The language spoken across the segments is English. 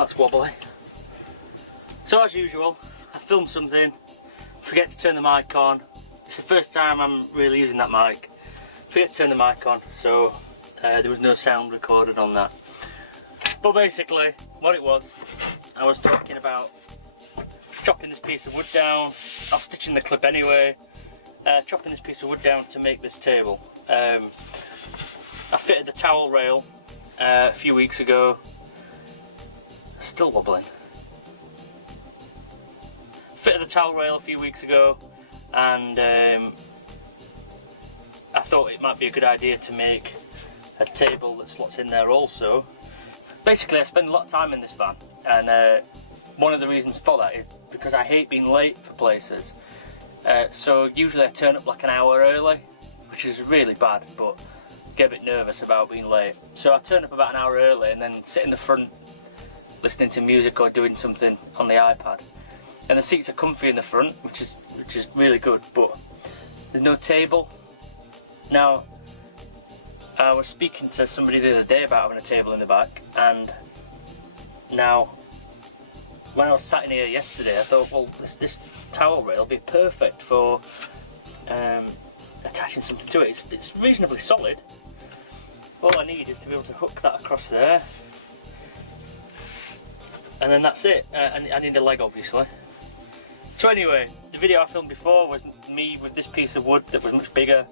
that's wobbly. So as usual, I filmed something, forget to turn the mic on. It's the first time I'm really using that mic. Forget to turn the mic on, so there was no sound recorded on that. But basically, what it was, I was talking about chopping this piece of wood down. I'll stitch in the clip anyway. Chopping this piece of wood down to make this table. I fitted the towel rail a few weeks ago. Still wobbling. Fitted the towel rail a few weeks ago, and I thought it might be a good idea to make a table that slots in there also. Basically, I spend a lot of time in this van, and one of the reasons for that is because I hate being late for places. So usually I turn up like an hour early, which is really bad, but I get a bit nervous about being late. So I turn up about an hour early and then sit in the front listening to music or doing something on the iPad. And the seats are comfy in the front, which is really good, but there's no table. Now, I was speaking to somebody the other day about having a table in the back, and now when I was sat in here yesterday, I thought, well, this towel rail will be perfect for attaching something to it. It's reasonably solid. All I need is to be able to hook that across there, and then that's it. I need a leg, obviously. So anyway, the video I filmed before was me with this piece of wood that was much bigger,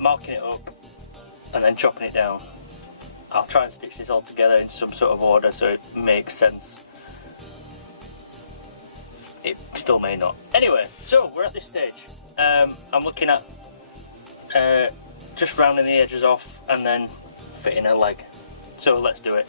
marking it up and then chopping it down. I'll try and stitch this all together in some sort of order so it makes sense. It still may not. Anyway, so we're at this stage. I'm looking at just rounding the edges off and then fitting a leg. So let's do it.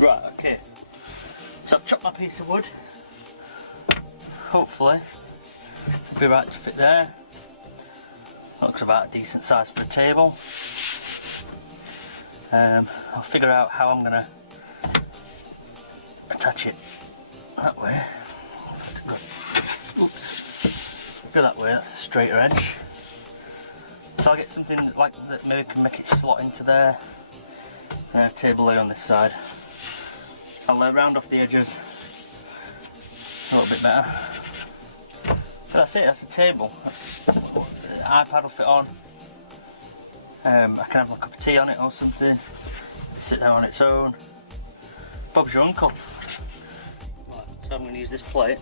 Right, okay, so I've chopped my piece of wood. Hopefully it'll be right to fit there. That looks about a decent size for a table. I'll figure out how I'm going to attach it that way. Oops, go that way, that's a straighter edge. So I'll get something like that, maybe can make it slot into there. Table leg on this side. I'll round off the edges a little bit better. But that's it, that's the table. The iPad will fit on. I can have a cup of tea on it or something. Sit there on its own. Bob's your uncle. Right, so I'm going to use this plate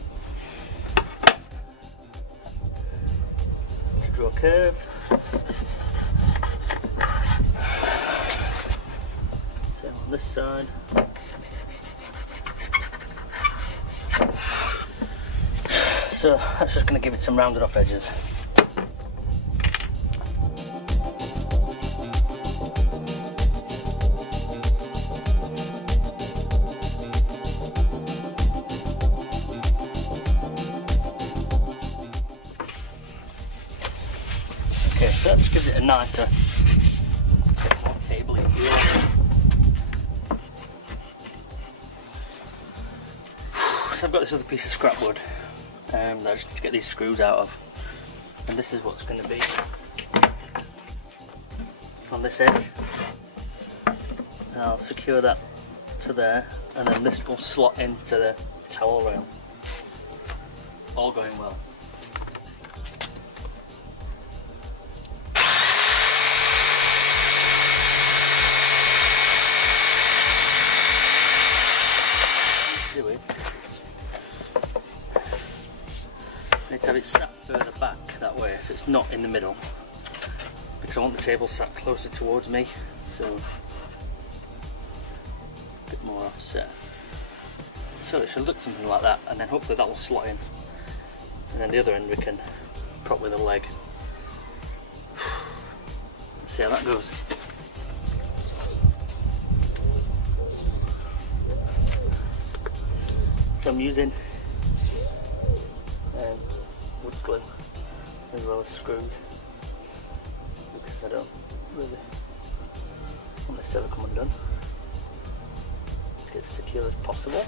to draw a curve. So on this side. So that's just going to give it some rounded off edges. Okay, so that just gives it a nicer, more tabley feel. So I've got this other piece of scrap wood. That I just need to get these screws out of, and this is what's going to be on this edge, and I'll secure that to there, and then this will slot into the towel rail, all going well. Do it. I need to have it sat further back that way, so it's not in the middle, because I want the table sat closer towards me, so a bit more offset. So it should look something like that, and then hopefully that will slot in, and then the other end we can prop with a leg. Let's see how that goes. So I'm using wood glue as well as screws, because I don't really want this to ever come undone. Get as secure as possible.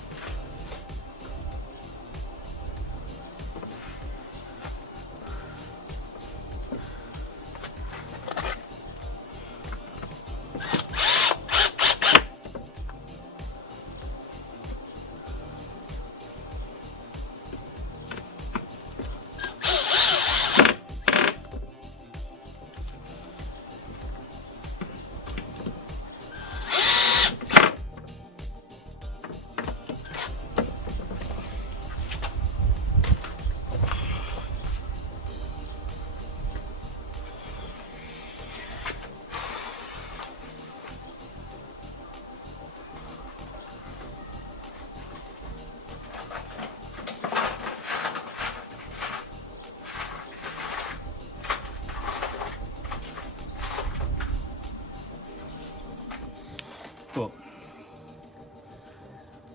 But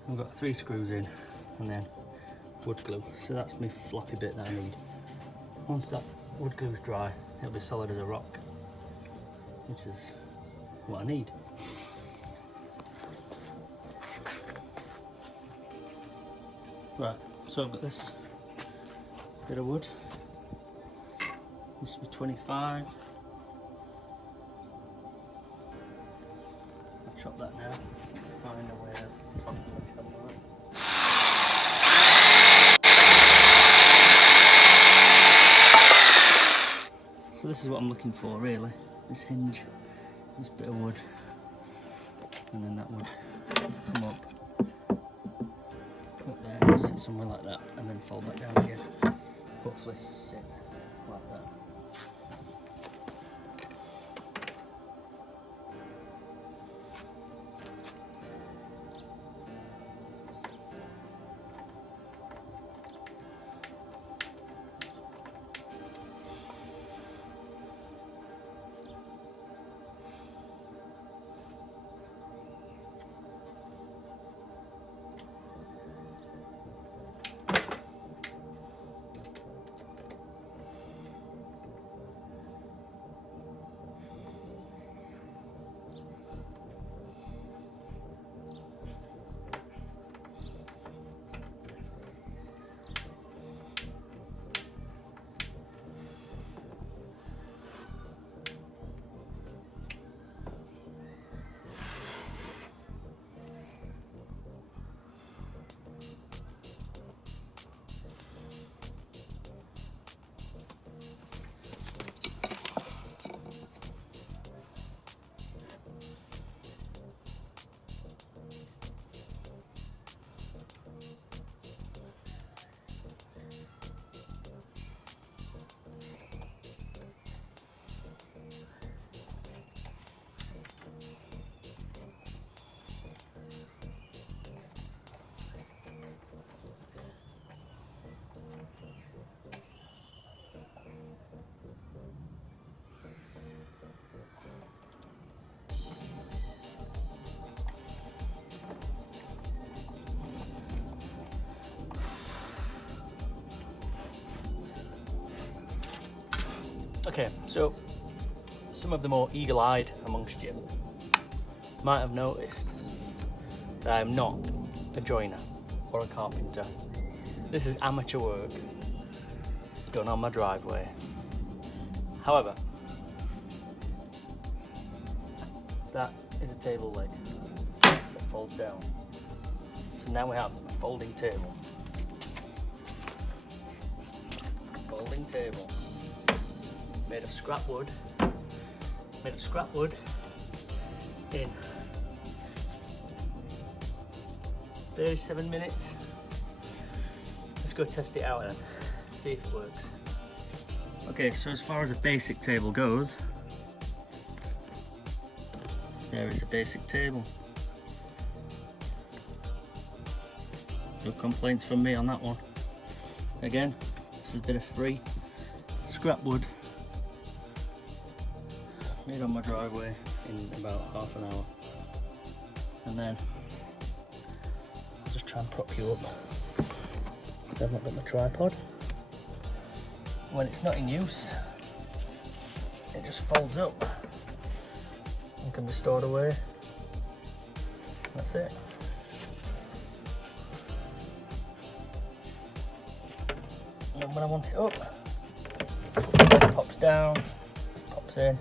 I've got 3 screws in and then wood glue, so that's my floppy bit that I need. Once that wood glue's dry, it'll be solid as a rock, which is what I need. Right, so I've got this bit of wood. This will be 25. I'll chop that now. Find a way of So this is what I'm looking for really. This hinge, this bit of wood, and then that would come up there, sit somewhere like that, and then fall back down again. Hopefully sit like that. Okay, so some of the more eagle-eyed amongst you might have noticed that I'm not a joiner or a carpenter. This is amateur work done on my driveway. However, that is a table leg that folds down. So now we have a folding table. Folding table. Made of scrap wood in 37 minutes. Let's go test it out and see if it works. Okay, so as far as a basic table goes, there is a basic table. No complaints from me on that one. Again, this is a bit of free scrap wood made on my driveway in about half an hour. And then I'll just try and prop you up. I've not got my tripod. when it's not in use, it just folds up and can be stored away. That's it. And when I want it up, it pops down, pops in.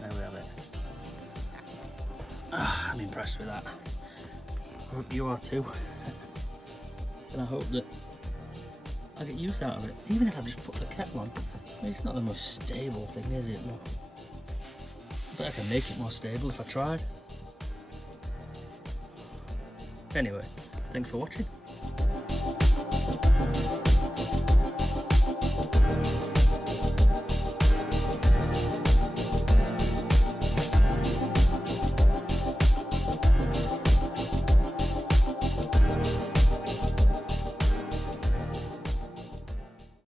There we have it. I'm impressed with that. I hope you are too. And I hope that I get use out of it. Even if I just put the kettle on. I mean, it's not the most stable thing, is it? No. I bet I can make it more stable if I tried. Anyway, thanks for watching.